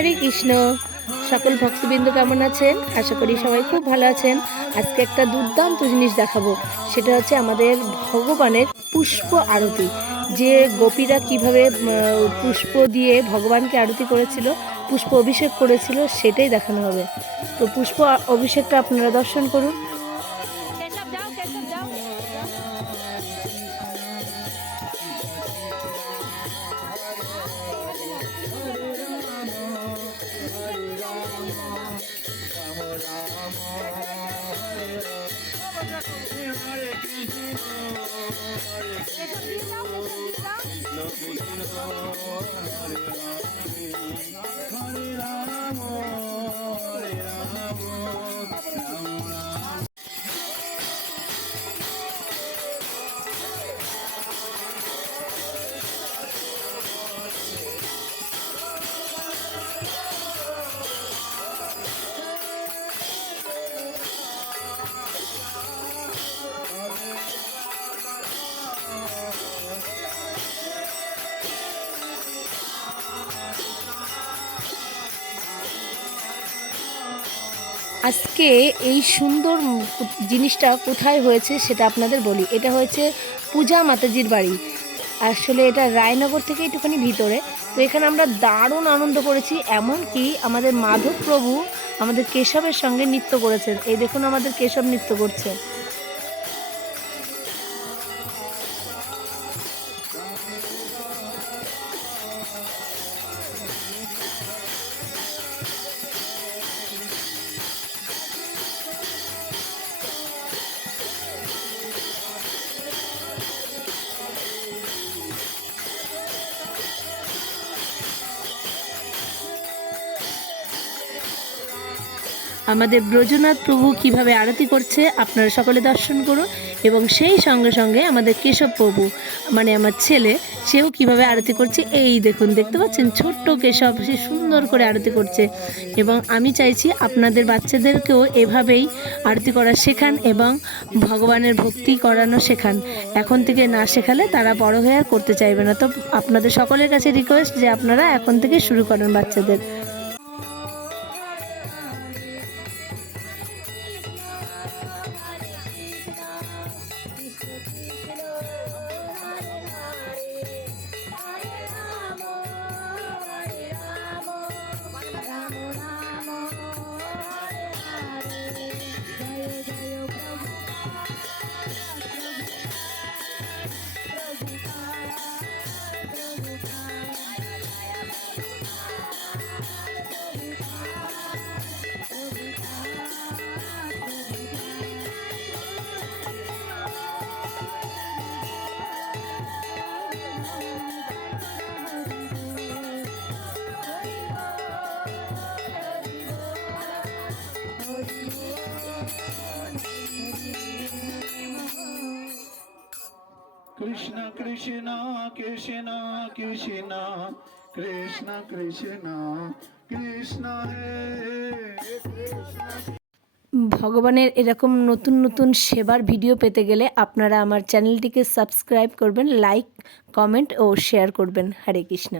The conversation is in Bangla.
হরে কৃষ্ণ। সকল ভক্তবৃন্দ কেমন আছেন? আশা করি সবাই খুব ভালো আছেন। আজকে একটা দুর্দান্ত জিনিস দেখাবো, সেটা হচ্ছে আমাদের ভগবানের পুষ্প আরতি। যে গোপীরা কিভাবে পুষ্প দিয়ে ভগবানকে আরতি করেছিল, পুষ্প অভিষেক করেছিল, সেটাই দেখানো হবে। তো পুষ্প অভিষেকটা আপনারা দর্শন করুন। আজকে এই সুন্দর জিনিসটা কোথায় হয়েছে সেটা আপনাদের বলি। এটা হয়েছে পূজা মাতাজির বাড়ি। আসলে এটা রায়নগর থেকে একটুখানি ভিতরে। তো এখানে আমরা দারুণ আনন্দ করেছি। এমনকি আমাদের মাধব প্রভু আমাদের কেশবের সঙ্গে নৃত্য করেছেন। এই দেখুন আমাদের কেশব নৃত্য করছে। আমাদের ব্রজনাথ প্রভু কিভাবে আরতি করছে আপনারা সকলে দর্শন করুন, এবং সেই সঙ্গে সঙ্গে আমাদের কেশব প্রভু মানে আমার ছেলে, সেও কিভাবে আরতি করছে। এই দেখুন, দেখতে পাচ্ছেন ছোট্ট কেশব সে সুন্দর করে আরতি করছে। এবং আমি চাইছি আপনাদের বাচ্চাদেরকেও এভাবেই আরতি করা শেখান এবং ভগবানের ভক্তি করানো শেখান। এখন থেকে না শেখালে তারা বড় হয়ে আর করতে চাইবে না। তো আপনাদের সকলের কাছে রিকোয়েস্ট যে আপনারা এখন থেকে শুরু করেন বাচ্চাদের। Krishna Krishna Krishna Krishna Krishna Krishna Krishna ভগবানের এরকম নতুন নতুন সেবার ভিডিও পেতে গেলে আপনারা আমার চ্যানেলটিকে সাবস্ক্রাইব করবেন, লাইক, কমেন্ট ও শেয়ার করবেন। হরে কৃষ্ণ।